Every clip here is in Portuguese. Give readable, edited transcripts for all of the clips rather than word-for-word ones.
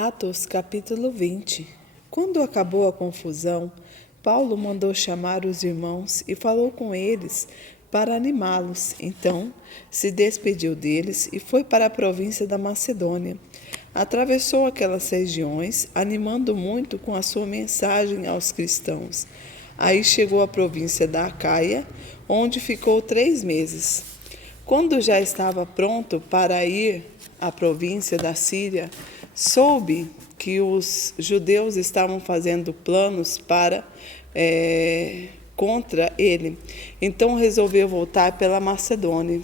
Atos capítulo 20. Quando acabou a confusão, Paulo mandou chamar os irmãos e falou com eles para animá-los. Então se despediu deles e foi para a província da Macedônia. Atravessou aquelas regiões, animando muito com a sua mensagem aos cristãos. Aí chegou à província da Acaia, onde ficou 3 meses. Quando já estava pronto para ir à província da Síria, soube que os judeus estavam fazendo planos contra ele. Então resolveu voltar pela Macedônia.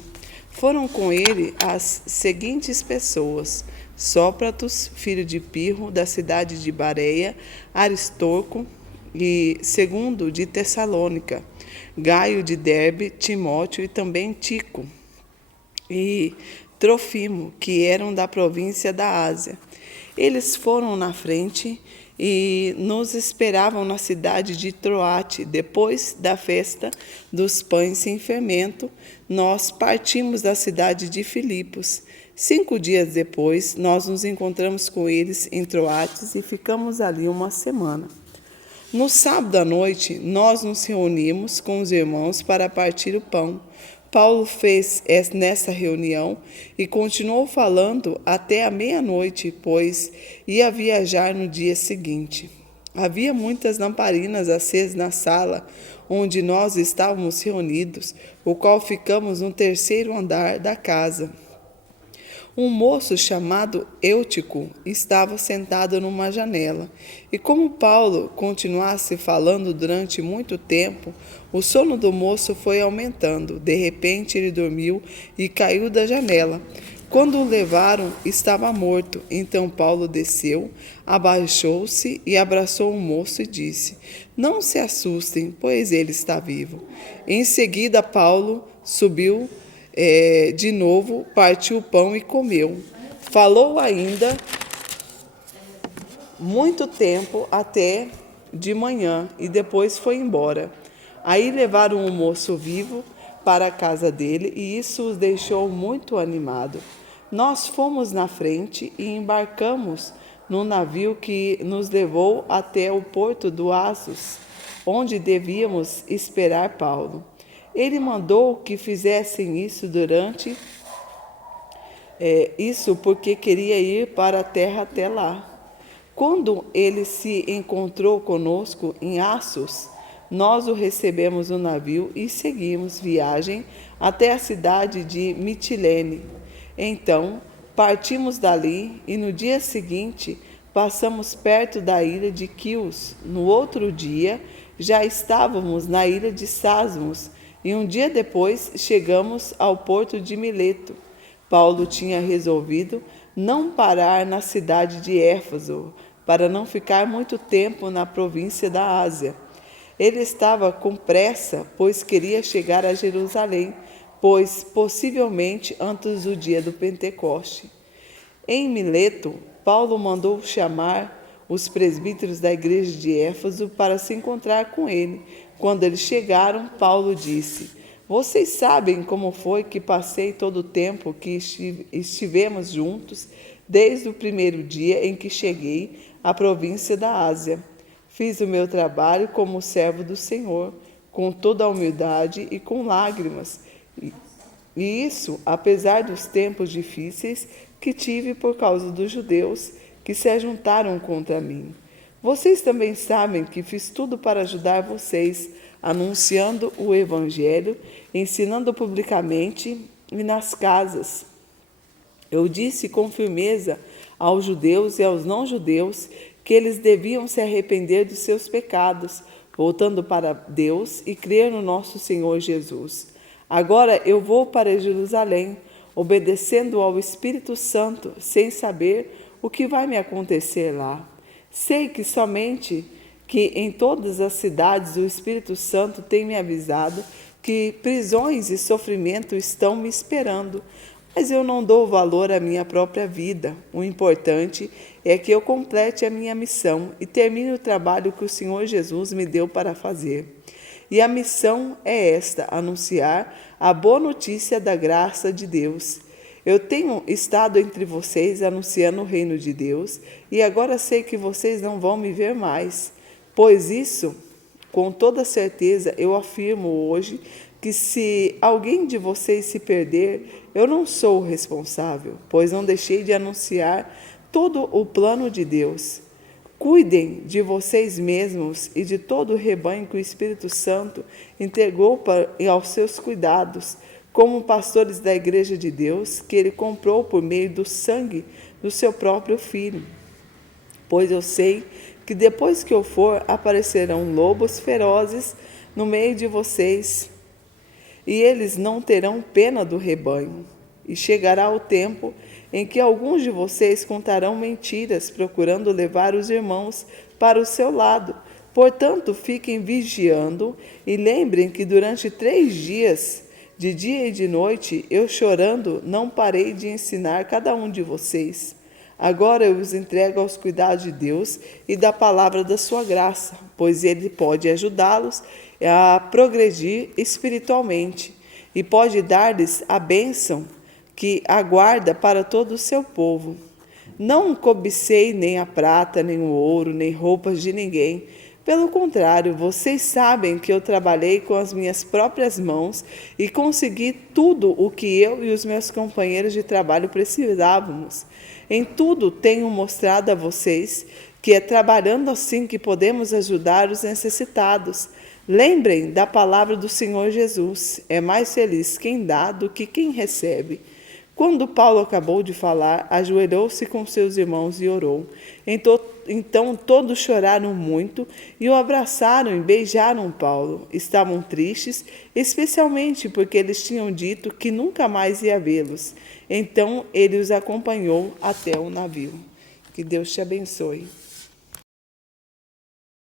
Foram com ele as seguintes pessoas: Sócrates, filho de Pirro, da cidade de Bareia, Aristarco e Segundo de Tessalônica, Gaio de Derbe, Timóteo e também Tico e Trofimo, que eram da província da Ásia. Eles foram na frente e nos esperavam na cidade de Troate. Depois da festa dos pães sem fermento, nós partimos da cidade de Filipos. 5 dias depois, nós nos encontramos com eles em Troates e ficamos ali uma semana. No sábado à noite, nós nos reunimos com os irmãos para partir o pão. Paulo fez nessa reunião e continuou falando até a meia-noite, pois ia viajar no dia seguinte. Havia muitas lamparinas acesas na sala onde nós estávamos reunidos, o qual ficamos no 3º andar da casa. Um moço chamado Eutico estava sentado numa janela, e como Paulo continuasse falando durante muito tempo, o sono do moço foi aumentando. De repente ele dormiu e caiu da janela. Quando o levaram, estava morto. Então Paulo desceu, abaixou-se e abraçou o moço e disse: "Não se assustem, pois ele está vivo." Em seguida Paulo subiu de novo, partiu o pão e comeu. Falou ainda muito tempo até de manhã e depois foi embora. Aí levaram o moço vivo para a casa dele e isso os deixou muito animado. Nós fomos na frente e embarcamos num navio que nos levou até o porto do Assos, onde devíamos esperar Paulo. Ele mandou que fizessem isso porque queria ir para a terra até lá. Quando ele se encontrou conosco em Assos, nós o recebemos no navio e seguimos viagem até a cidade de Mitilene. Então partimos dali e no dia seguinte passamos perto da ilha de Quios. No outro dia já estávamos na ilha de Sasmos e um dia depois chegamos ao porto de Mileto. Paulo tinha resolvido não parar na cidade de Éfeso para não ficar muito tempo na província da Ásia. Ele estava com pressa, pois queria chegar a Jerusalém, pois possivelmente antes do dia do Pentecoste. Em Mileto, Paulo mandou chamar os presbíteros da igreja de Éfeso para se encontrar com ele. Quando eles chegaram, Paulo disse: "Vocês sabem como foi que passei todo o tempo que estivemos juntos, desde o primeiro dia em que cheguei à província da Ásia. Fiz o meu trabalho como servo do Senhor, com toda a humildade e com lágrimas. E isso, apesar dos tempos difíceis que tive por causa dos judeus que se ajuntaram contra mim. Vocês também sabem que fiz tudo para ajudar vocês, anunciando o Evangelho, ensinando publicamente e nas casas. Eu disse com firmeza aos judeus e aos não-judeus que eles deviam se arrepender dos seus pecados, voltando para Deus e crer no nosso Senhor Jesus. Agora eu vou para Jerusalém, obedecendo ao Espírito Santo, sem saber o que vai me acontecer lá. Sei que somente que em todas as cidades o Espírito Santo tem me avisado que prisões e sofrimento estão me esperando, mas eu não dou valor à minha própria vida. O importante é que eu complete a minha missão e termine o trabalho que o Senhor Jesus me deu para fazer. E a missão é esta: anunciar a boa notícia da graça de Deus. Eu tenho estado entre vocês anunciando o reino de Deus, e agora sei que vocês não vão me ver mais. Pois isso, com toda certeza, eu afirmo hoje que se alguém de vocês se perder, eu não sou o responsável, pois não deixei de anunciar todo o plano de Deus. Cuidem de vocês mesmos e de todo o rebanho que o Espírito Santo entregou aos seus cuidados, como pastores da Igreja de Deus, que ele comprou por meio do sangue do seu próprio Filho. Pois eu sei que depois que eu for, aparecerão lobos ferozes no meio de vocês, e eles não terão pena do rebanho. E chegará o tempo em que alguns de vocês contarão mentiras, procurando levar os irmãos para o seu lado. Portanto, fiquem vigiando e lembrem que durante 3 dias, de dia e de noite, eu chorando, não parei de ensinar cada um de vocês. Agora eu os entrego aos cuidados de Deus e da palavra da sua graça, pois Ele pode ajudá-los a progredir espiritualmente e pode dar-lhes a bênção que aguarda para todo o seu povo. Não cobicei nem a prata, nem o ouro, nem roupas de ninguém. Pelo contrário, vocês sabem que eu trabalhei com as minhas próprias mãos e consegui tudo o que eu e os meus companheiros de trabalho precisávamos. Em tudo tenho mostrado a vocês que é trabalhando assim que podemos ajudar os necessitados. Lembrem da palavra do Senhor Jesus: é mais feliz quem dá do que quem recebe. Quando Paulo acabou de falar, ajoelhou-se com seus irmãos e orou. Então todos choraram muito e o abraçaram e beijaram Paulo. Estavam tristes, especialmente porque eles tinham dito que nunca mais ia vê-los. Então ele os acompanhou até o navio. Que Deus te abençoe.